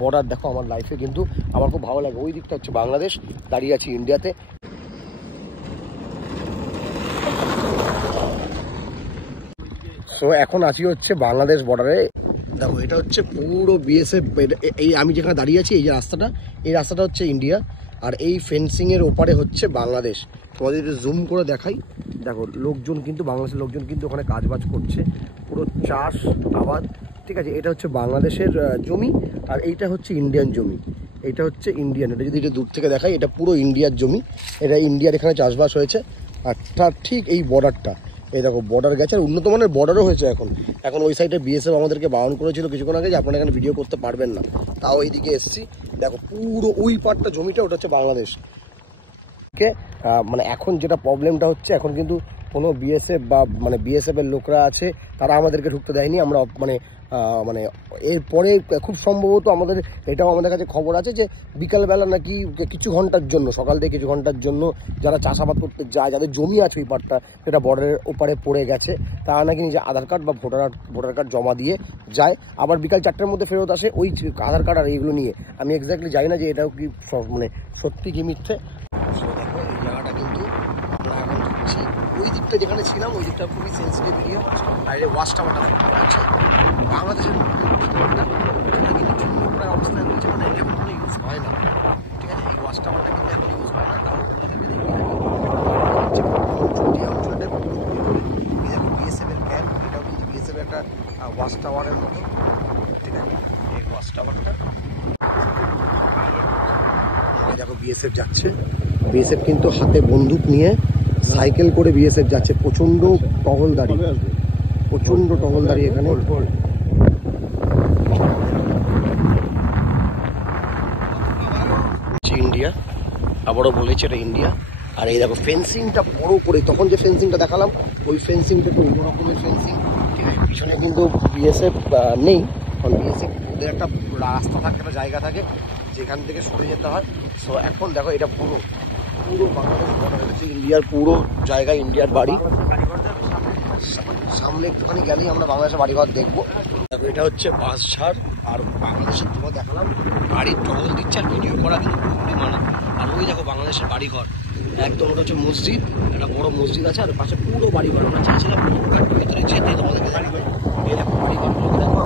Border দেখো আমার লাইফে কিন্তু আমার খুব ভালো লাগে। ওই দিকটা হচ্ছে বাংলাদেশ, দাঁড়িয়ে আছি ইন্ডিয়াতে। সো এখন আছি হচ্ছে বাংলাদেশ বর্ডারে। দেখো এটা হচ্ছে পুরো বিএসএফ, এই আমি যেখানে দাঁড়িয়ে আছি এই যে রাস্তাটা, এই রাস্তাটা হচ্ছে ইন্ডিয়া, আর এই ফেন্সিংয়ের ওপারে হচ্ছে বাংলাদেশ। তোমাদের যদি জুম করে দেখাই, দেখো লোকজন কিন্তু বাংলাদেশের লোকজন কিন্তু ওখানে কাজবাজ করছে, পুরো চাষ আবাদ, ঠিক আছে। এটা হচ্ছে বাংলাদেশের জমি, আর এইটা হচ্ছে ইন্ডিয়ান জমি। এটা হচ্ছে ইন্ডিয়ান, এটা যদি এটা দূর থেকে দেখাই এটা পুরো ইন্ডিয়ার জমি, এটা ইন্ডিয়ার এখানে চাষবাস হয়েছে। আর তার ঠিক এই বর্ডারটা, এই দেখো বর্ডার গেছে, আর উন্নত মানের বর্ডারও হয়েছে এখন। এখন ওই সাইডে বিএসএফ আমাদেরকে বারণ করেছিল কিছুক্ষণ আগে যে আপনারা এখানে ভিডিও করতে পারবেন না, তাও এইদিকে এসেছি। দেখো পুরো ওই পাটটা জমিটা ওটা হচ্ছে বাংলাদেশ। মানে এখন যেটা প্রবলেমটা হচ্ছে, এখন কিন্তু কোনো বিএসএফ বা মানে বিএসএফ এর লোকরা আছে, তারা আমাদেরকে ঢুকতে দেয়নি। আমরা মানে এরপরে খুব সম্ভবত আমাদের এটাও আমাদের কাছে খবর আছে যে বিকালবেলা নাকি কিছু ঘন্টার জন্য, সকাল থেকে কিছু ঘন্টার জন্য যারা চাষাবাদ করতে যায়, যাদের জমি আছে ওই পাটটা যেটা বর্ডারের ওপারে পড়ে গেছে, তারা নাকি নিজে আধার কার্ড বা ভোটার কার্ড জমা দিয়ে যায়, আবার বিকাল 4টার মধ্যে ফেরত আসে ওই আধার কার্ড আর এইগুলো নিয়ে। আমি এক্স্যাক্টলি জানি না যে এটাও কি মানে সত্যি কি মিথ্যে। দেখো এই জায়গাটা কিন্তু আমরা এখন ঢুকছি, ওই দিকটা যেখানে ছিলাম ওই দিকটা খুবই সেন্সিটিভ এরিয়া। আর এই ওয়াচ টাওয়ারটা দেখা যাচ্ছে বাংলাদেশের প্রায় অবস্থায় রয়েছে, মানে এখন কোনো ইউজ হয় না, ঠিক আছে। এই ওয়াচ টাওয়ারটা কিন্তু এখন ইউজ হয় না, কারণ অঞ্চলটা বিএসএফ এর ক্যাম্প, এটাও কিন্তু বিএসএফ একটা ওয়াচ টাওয়ারের মতো, ঠিক আছে। এই ওয়াচ টাওয়ারটা দেখো বিএসএফ যাচ্ছে, বিএসএফ কিন্তু হাতে বন্দুক নিয়ে সাইকেল করে বিএসএফ যাচ্ছে, প্রচন্ড টহলদারি, প্রচন্ড টহলদারি এখানে। ইন্ডিয়া, আবারও বলেছি এটা ইন্ডিয়া। আর এই দেখো ফেন্সিংটা বড় করে, তখন যে ফেন্সিংটা দেখালাম ওই ফেন্সিংটা তো অন্য রকমের ফেন্সিং, ঠিক আছে। পিছনে কিন্তু বিএসএফ নেই, কারণ বিএসএফ ওদের একটা রাস্তা থাকে, একটা জায়গা থাকে যেখান থেকে সরে যেতে হয়। সো এখন দেখো এটা পুরো বাংলাদেশ বর্ডার হচ্ছে ইন্ডিয়ার পুরো জায়গা, ইন্ডিয়ার বাড়ি। সামনে একটুখানি গেলেই আমরা বাংলাদেশের বাড়িঘর দেখবো। দেখো এটা হচ্ছে বাঁশঝাড়, আর বাংলাদেশের তোমার দেখালাম গাড়ির টহল দিচ্ছে, আর ভিডিও করা কিন্তু খুবই মানা। আর ওই দেখো বাংলাদেশের বাড়িঘর একদম, ওটা হচ্ছে মসজিদ, একটা বড় মসজিদ আছে, আর পাশে পুরো বাড়িঘর। আমরা চেয়েছিলাম ভিতরে যেতে তোমাদেরকে বাড়িঘর, এই দেখো বাড়িঘরগুলো দেখো।